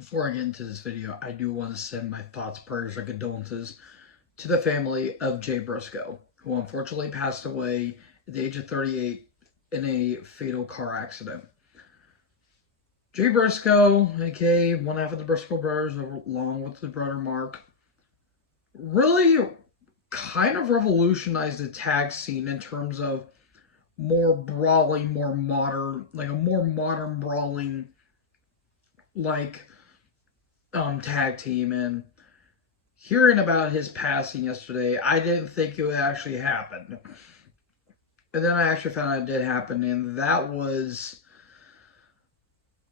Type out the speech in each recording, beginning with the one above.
Before I get into this video, I do want to send my thoughts, prayers, and condolences to the family of Jay Briscoe, who unfortunately passed away at the age of 38 in a fatal car accident. Jay Briscoe, aka one half of the Briscoe brothers, along with his brother Mark, really kind of revolutionized the tag scene in terms of more brawling, more modern, like a more modern brawling, like tag team. And hearing about his passing yesterday, I didn't think it would actually happen. And then I actually found out it did happen, and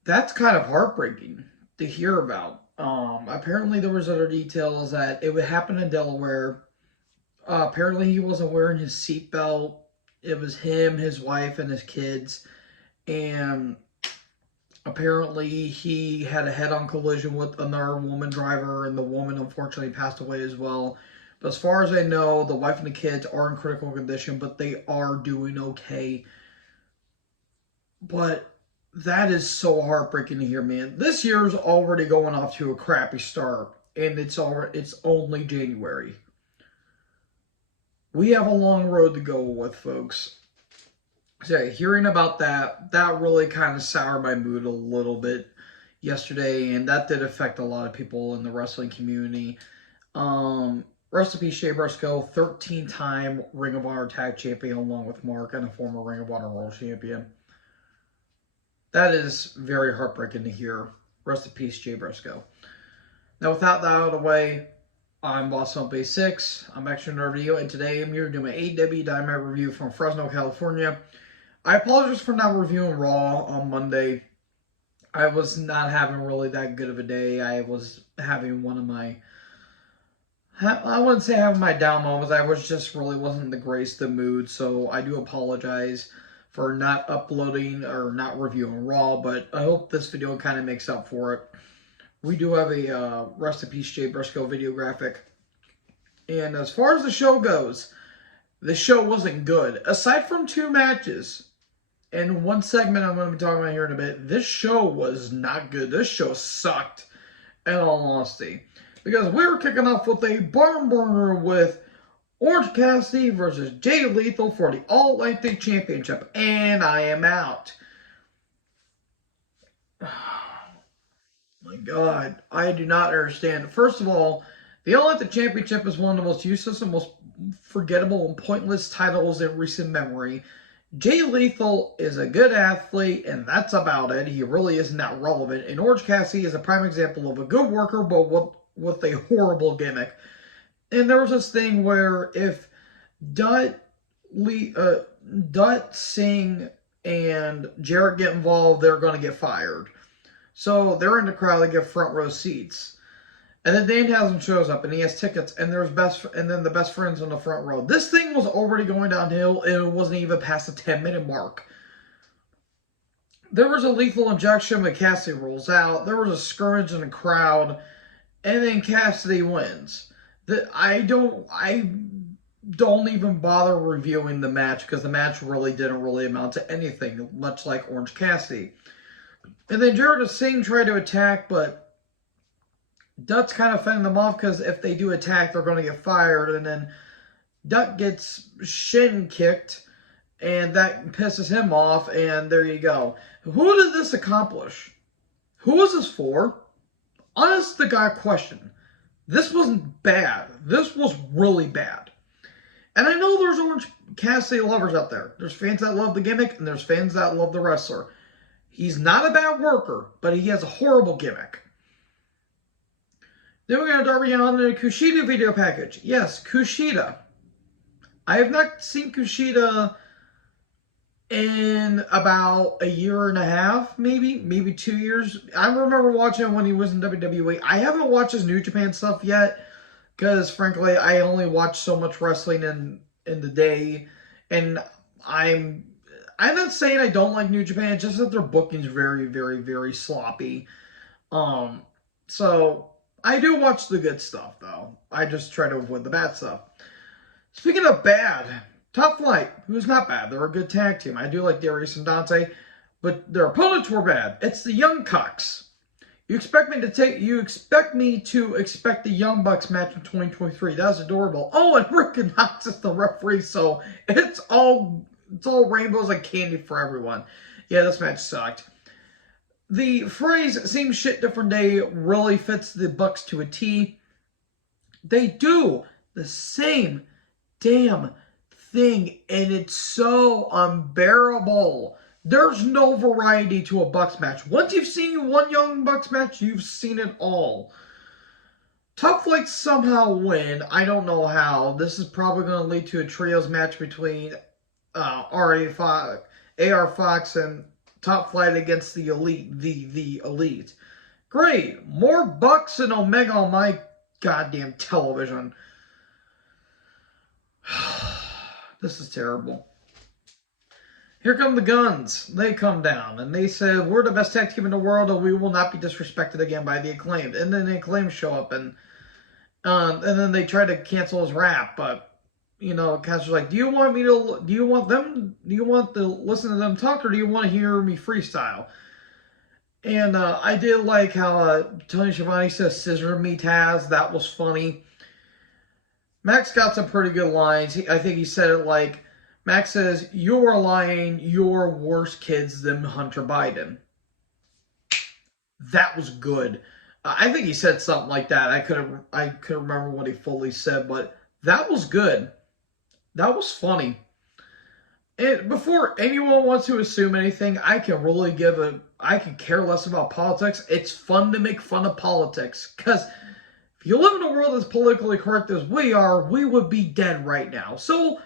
that's kind of heartbreaking to hear about. Apparently there was other details that it would happen in Delaware. Apparently he wasn't wearing his seatbelt. It was him, his wife, and his kids, and apparently he had a head-on collision with another woman driver, and the woman unfortunately passed away as well. But as far as I know, the wife and the kids are in critical condition, but they are doing okay. But that is so heartbreaking to hear, man. This year's already going off to a crappy start, and it's only January. We have a long road to go with, folks. So hearing about that really kind of soured my mood a little bit yesterday, and that did affect a lot of people in the wrestling community. Rest in peace, Jay Briscoe, 13-time Ring of Honor Tag Champion, along with Mark, and a former Ring of Honor World Champion. That is very heartbreaking to hear. Rest in peace, Jay Briscoe. Now, without that out of the way, I'm Boss Base 6. I'm Extra Nerd Video, and today I'm here to do my AEW Dynamite review from Fresno, California. I apologize for not reviewing Raw on Monday. I was not having really that good of a day. I was having one of my, I wouldn't say having my down moments. I was just really wasn't in the greatest of mood, so I do apologize for not uploading or not reviewing Raw, but I hope this video kind of makes up for it. We do have a Rest in Peace Jay Briscoe video graphic. And as far as the show goes, the show wasn't good. Aside from 2 matches and one segment I'm going to be talking about here in a bit, this show was not good. This show sucked, in all honesty. Because we were kicking off with a barn burner with Orange Cassidy versus Jay Lethal for the All-Atlantic Championship. And I am out. My God, I do not understand. First of all, the All-Atlantic Championship is one of the most useless and most forgettable and pointless titles in recent memory. Jay Lethal is a good athlete, and that's about it. He really isn't that relevant. And Orange Cassidy is a prime example of a good worker, but with a horrible gimmick. And there was this thing where if Dutt, Singh, and Jarrett get involved, they're going to get fired. So they're in the crowd, they get front row seats. And then Danhausen shows up and he has tickets, and then the best friends on the front row. This thing was already going downhill, and it wasn't even past the 10-minute mark. There was a lethal injection when Cassidy rolls out. There was a skirmish in the crowd, and then Cassidy wins. I don't even bother reviewing the match because the match really didn't amount to anything, much like Orange Cassidy. And then Jarrett and Singh try to attack, but Dutt's kind of fending them off because if they do attack, they're going to get fired. And then Dutt gets shin kicked, and that pisses him off, and there you go. Who did this accomplish? Who was this for? Honest to God question. This wasn't bad. This was really bad. And I know there's Orange Cassidy lovers out there. There's fans that love the gimmick, and there's fans that love the wrestler. He's not a bad worker, but he has a horrible gimmick. Then we got Darby Allin and a Kushida video package. Yes, Kushida. I have not seen Kushida in about a year and a half, maybe 2 years. I remember watching him when he was in WWE. I haven't watched his New Japan stuff yet, because frankly, I only watch so much wrestling in the day, and I'm not saying I don't like New Japan, it's just that their booking's very, very, very sloppy. So I do watch the good stuff, though. I just try to avoid the bad stuff. Speaking of bad, Top Flight, who's not bad. They're a good tag team. I do like Darius and Dante, but their opponents were bad. It's the Young Cucks. You expect me to expect the Young Bucks match in 2023. That's adorable. Oh, and Rick Knox is the referee, so it's all rainbows and candy for everyone. Yeah, this match sucked. The phrase "same shit, different day" really fits the Bucks to a T. They do the same damn thing, and it's so unbearable. There's no variety to a Bucks match. Once you've seen one Young Bucks match, you've seen it all. Top Flight somehow win. I don't know how. This is probably going to lead to a trios match between AR Fox and Top Flight against the Elite. The Elite. Great. More Bucks and Omega on my goddamn television. This is terrible. Here come the Guns. They come down, and they said, we're the best tag team in the world, and we will not be disrespected again by the Acclaimed. And then the Acclaimed show up, and then they try to cancel his rap, but, you know, Caster's like, do you want to listen to them talk, or do you want to hear me freestyle? And I did like how Tony Schiavone says, scissor me, Taz. That was funny. Max got some pretty good lines. I think he said it like, Max says, you're lying, you're worse kids than Hunter Biden. That was good. I think he said something like that. I couldn't remember what he fully said, but that was good. That was funny. And before anyone wants to assume anything, I can care less about politics. It's fun to make fun of politics. Because if you live in a world as politically correct as we are, we would be dead right now. So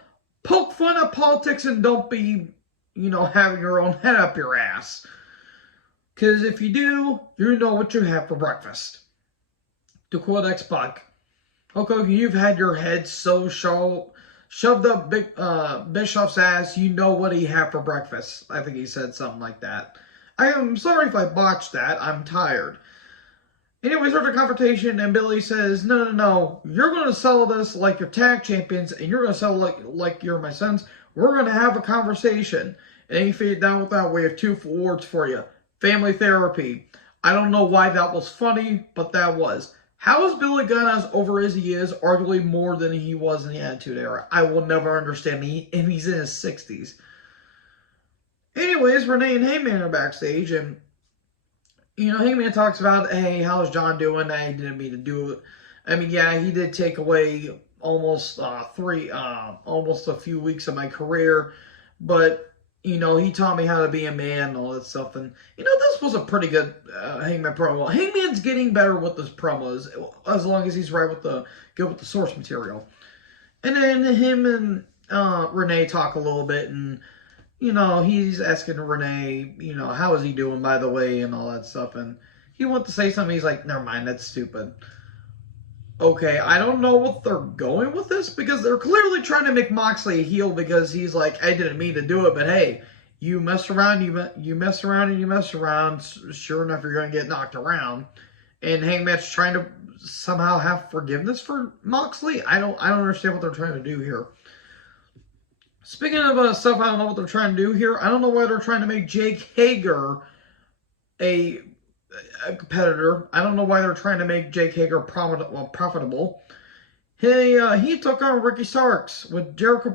poke fun at politics and don't be, having your own head up your ass. Because if you do, you know what you have for breakfast. To quote X-Pac, okay, you've had your head so shoved up Bischoff's ass, you know what he had for breakfast. I think he said something like that. I am sorry if I botched that. I'm tired. Anyways, there's a confrontation, and Billy says, no, you're going to sell this like you're tag champions, and you're going to sell like you're my sons. We're going to have a conversation. And he faded down with that. We have two words for you. Family therapy. I don't know why that was funny, but that was. How is Billy Gunn as over as he is, arguably more than he was in the Attitude Era? I will never understand. And he's in his 60s. Anyways, Renee and Heyman are backstage, and Heyman talks about, hey, how's John doing? I didn't mean to do it. I mean, yeah, he did take away almost a few weeks of my career, but he taught me how to be a man and all that stuff. And this was a pretty good Heyman promo. Heyman's getting better with his promos as long as he's good with the source material. And then him and Renee talk a little bit, and he's asking Renee, how is he doing, by the way, and all that stuff. And he wants to say something. He's like, never mind, that's stupid. Okay, I don't know what they're going with this, because they're clearly trying to make Moxley a heel, because he's like, I didn't mean to do it, but hey, you mess around, you mess around, and you mess around. Sure enough, you're going to get knocked around. And Hangman's trying to somehow have forgiveness for Moxley. I don't understand what they're trying to do here. Speaking of stuff I don't know what they're trying to do here, I don't know why they're trying to make Jake Hager a competitor. I don't know why they're trying to make Jake Hager profitable. He took on Ricky Starks with Jericho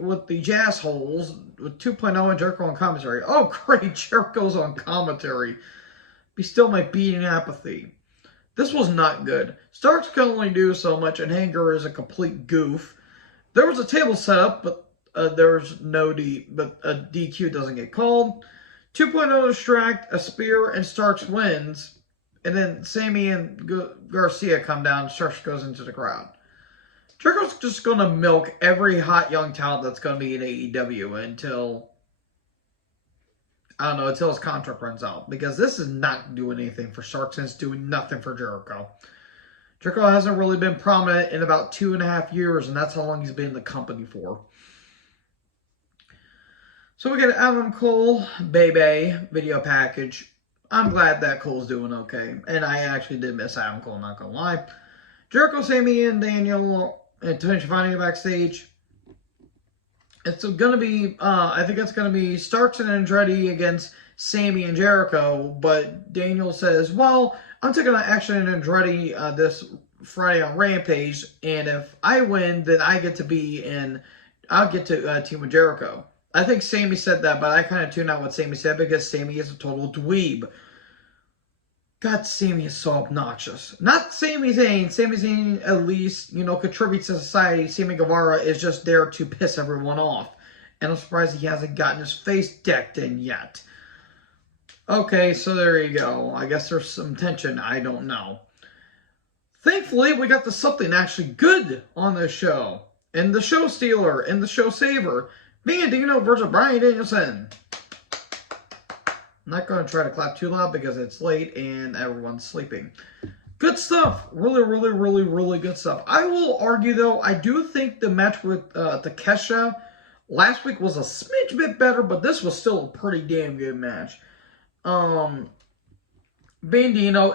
with the Jazz Holes with 2.0 and Jericho on commentary. Oh, great, Jericho's on commentary. Be still my beating apathy. This was not good. Starks can only do so much, and Hager is a complete goof. There was a table set up, but there's no but a DQ doesn't get called. 2.0 distract, a spear, and Starks wins. And then Sammy and Garcia come down, Starks goes into the crowd. Jericho's just going to milk every hot young talent that's going to be in AEW until his contract runs out. Because this is not doing anything for Starks, and it's doing nothing for Jericho. Jericho hasn't really been prominent in about 2.5 years, and that's how long he's been in the company for. So we get an Adam Cole, Bebe video package. I'm glad that Cole's doing okay. And I actually did miss Adam Cole, not going to lie. Jericho, Sammy, and Daniel and Tony Schiavone backstage. It's going to be, I think it's going to be Starks and Andretti against Sammy and Jericho, but Daniel says, well, I'm taking action in Andretti this Friday on Rampage, and if I win, then I'll get to team with Jericho. I think Sammy said that, but I kind of tuned out what Sammy said because Sammy is a total dweeb. God, Sammy is so obnoxious. Not Sami Zayn. Sami Zayn at least, contributes to society. Sammy Guevara is just there to piss everyone off. And I'm surprised he hasn't gotten his face decked in yet. Okay, so there you go. I guess there's some tension. I don't know. Thankfully, we got to something actually good on this show. And the show stealer and the show saver. Bandito versus Bryan Danielson. I'm not going to try to clap too loud because it's late and everyone's sleeping. Good stuff. Really, really, really, really good stuff. I will argue, though, I do think the match with Takesha last week was a smidge bit better, but this was still a pretty damn good match. Bandito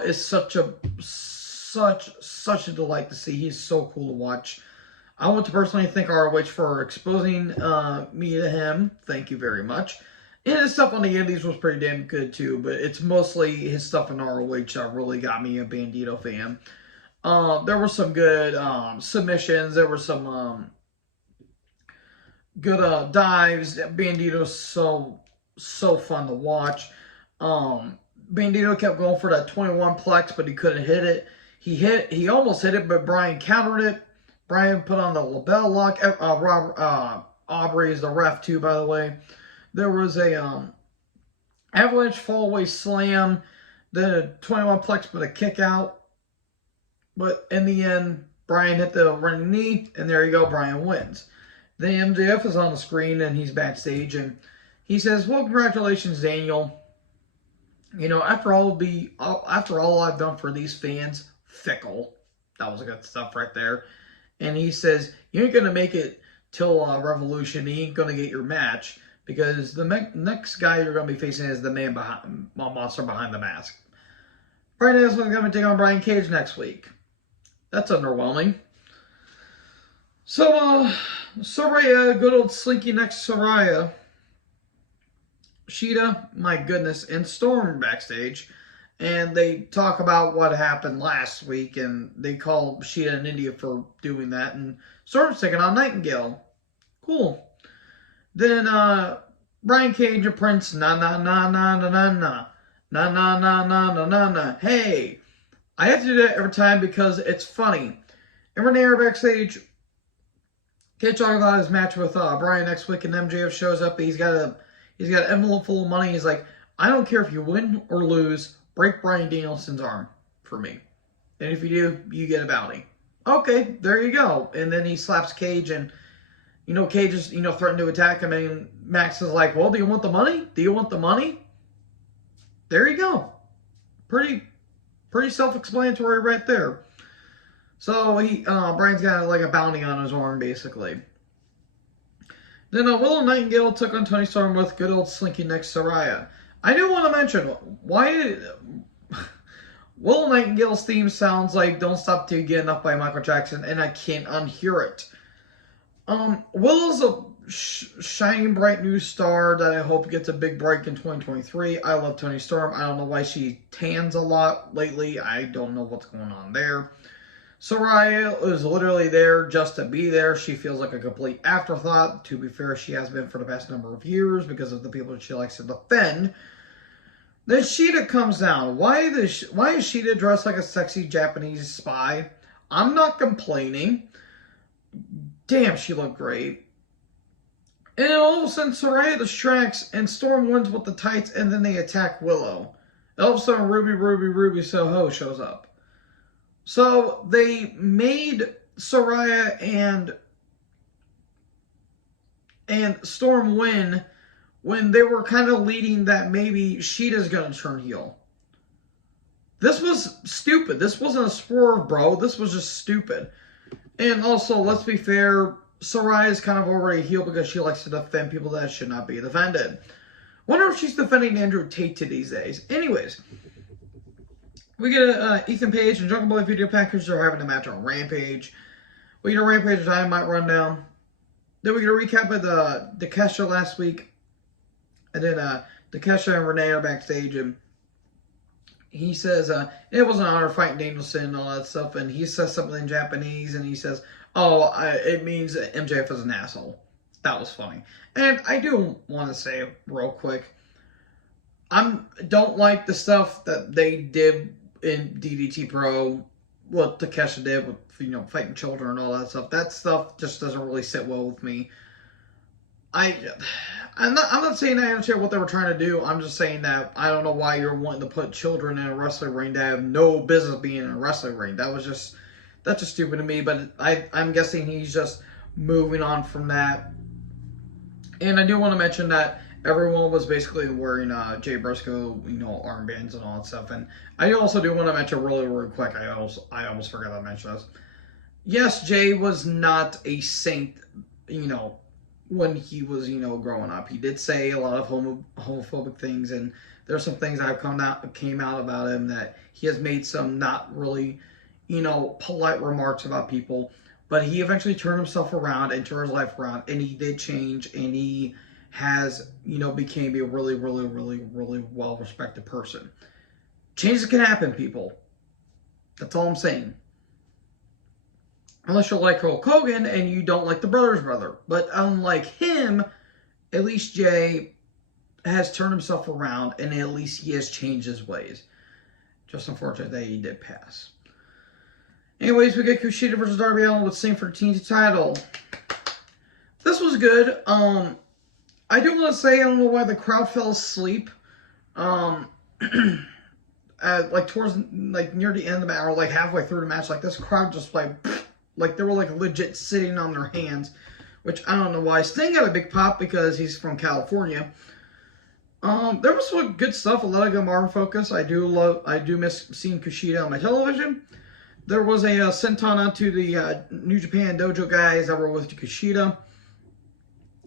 is such a delight to see. He's so cool to watch. I want to personally thank ROH for exposing me to him. Thank you very much. And his stuff on the Indies was pretty damn good too, but it's mostly his stuff in ROH that really got me a Bandito fan. There were some good submissions. There were some good dives. Bandito's so fun to watch. Bandito kept going for that 21 plex, but he couldn't hit it. He almost hit it, but Bryan countered it. Bryan put on the label lock. Aubrey is the ref too, by the way. There was a avalanche fallaway slam, then a 21 plex, but a kick out. But in the end, Bryan hit the running knee, and there you go, Bryan wins. Then MJF is on the screen, and he's backstage, and he says, well, congratulations, Daniel. After all I've done for these fans, fickle. That was good stuff right there. And he says, you ain't going to make it till Revolution. You ain't going to get your match. Because the next guy you're going to be facing is the monster behind the mask. Bryan Danielson's going to take on Brian Cage next week. That's underwhelming. So, Saraya, good old slinky neck Saraya. Sheeta, my goodness, and Storm backstage. And they talk about what happened last week, and they call Sheeta and India for doing that. And Storm's taking on Nightingale. Cool. Then, Brian Cage and Prince, na. Hey, I have to do that every time because it's funny. And Renee are backstage. Cage talking about his match with Brian next week, and MJF shows up. He's got an envelope full of money. He's like, I don't care if you win or lose. Break Bryan Danielson's arm for me. And if you do, you get a bounty. Okay, there you go. And then he slaps Cage, and Cage is, threatened to attack him, and Max is like, well, do you want the money? Do you want the money? There you go. Pretty self-explanatory right there. So Brian's got like a bounty on his arm, basically. Then Willow Nightingale took on Toni Storm with good old slinky neck Saraya. I do want to mention, why Willow Nightingale's theme sounds like Don't Stop Till You Get Enough by Michael Jackson, and I can't unhear it. Willow's a shining bright new star that I hope gets a big break in 2023. I love Toni Storm. I don't know why she tans a lot lately. I don't know what's going on there. Saraya is literally there just to be there. She feels like a complete afterthought. To be fair, she has been for the past number of years because of the people that she likes to defend. Then Sheeta comes down. Why is Sheeta dressed like a sexy Japanese spy? I'm not complaining. Damn, she looked great. And then all of a sudden, Saraya distracts, and Storm wins with the tights, and then they attack Willow. And all of a sudden, Ruby Soho shows up. So they made Saraya and Storm win when they were kind of leading that maybe Sheeta's going to turn heel. This was stupid. This wasn't a swerve, bro. This was just stupid. And also, let's be fair, Saraya is kind of already a heel because she likes to defend people that should not be defended. Wonder if she's defending Andrew Tate to these days. Anyways, we get Ethan Page and Jungle Boy video package. They're having a match on Rampage. We get a Rampage Dynamite rundown. Then we get a recap of the Kesha last week. And then Takeshita and Renee are backstage, and he says, it was an honor fighting Danielson and all that stuff, and he says something in Japanese, and he says, oh, it means MJF is an asshole. That was funny. And I do want to say real quick, don't like the stuff that they did in DDT Pro, what Takeshita did with, fighting children and all that stuff. That stuff just doesn't really sit well with me. I'm not saying I understand what they were trying to do. I'm just saying that I don't know why you're wanting to put children in a wrestling ring that have no business being in a wrestling ring. That's just stupid to me. But I'm guessing he's just moving on from that. And I do want to mention that everyone was basically wearing Jay Briscoe, armbands and all that stuff. And I also do want to mention really quick. I almost forgot to mention this. Yes, Jay was not a saint, when he was, growing up. He did say a lot of homophobic things, and there's some things that came out about him that he has made some not really, polite remarks about people. But he eventually turned himself around and turned his life around, and he did change, and he has, became a really well-respected person. Changes can happen, people. That's all I'm saying. Unless you're like Hulk Hogan and you don't like the brother's brother. But unlike him, at least Jay has turned himself around, and at least he has changed his ways. Just unfortunate that he did pass. Anyways, we get Kushida versus Darby Allin with same for the TNT title. This was good. I do want to say, I don't know why the crowd fell asleep. Towards near the end of the match, or halfway through the match, this crowd just they were legit sitting on their hands, which I don't know why. Sting got a big pop because he's from California. There was some good stuff, a lot of good Marvin focus. I do miss seeing Kushida on my television. There was a senton onto the New Japan Dojo guys that were with Kushida.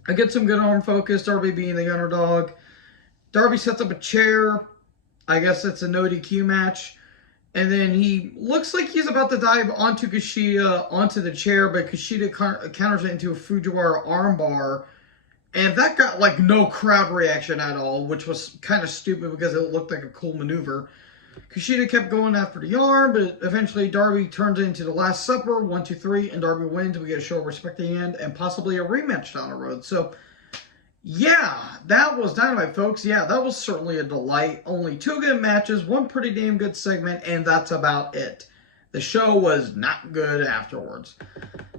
I get some good arm focus, Darby being the underdog. Darby sets up a chair. I guess it's a no DQ match. And then he looks like he's about to dive onto Kushida, onto the chair, but Kushida counters it into a Fujiwara armbar. And that got, no crowd reaction at all, which was kind of stupid because it looked like a cool maneuver. Kushida kept going after the arm, but eventually Darby turns it into the Last Supper, 1, 2, 3, and Darby wins. We get a show of respect at the end, and possibly a rematch down the road. So, yeah, that was Dynamite, folks. Yeah, that was certainly a delight. Only 2 good matches, 1 pretty damn good segment, and that's about it. The show was not good afterwards.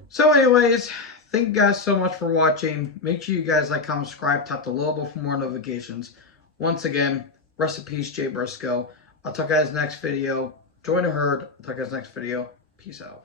So anyways, thank you guys so much for watching. Make sure you guys like, comment, subscribe, tap the little bell for more notifications. Once again, rest in peace, Jay Briscoe. I'll talk to you guys next video. Join the herd. I'll talk to you guys next video. Peace out.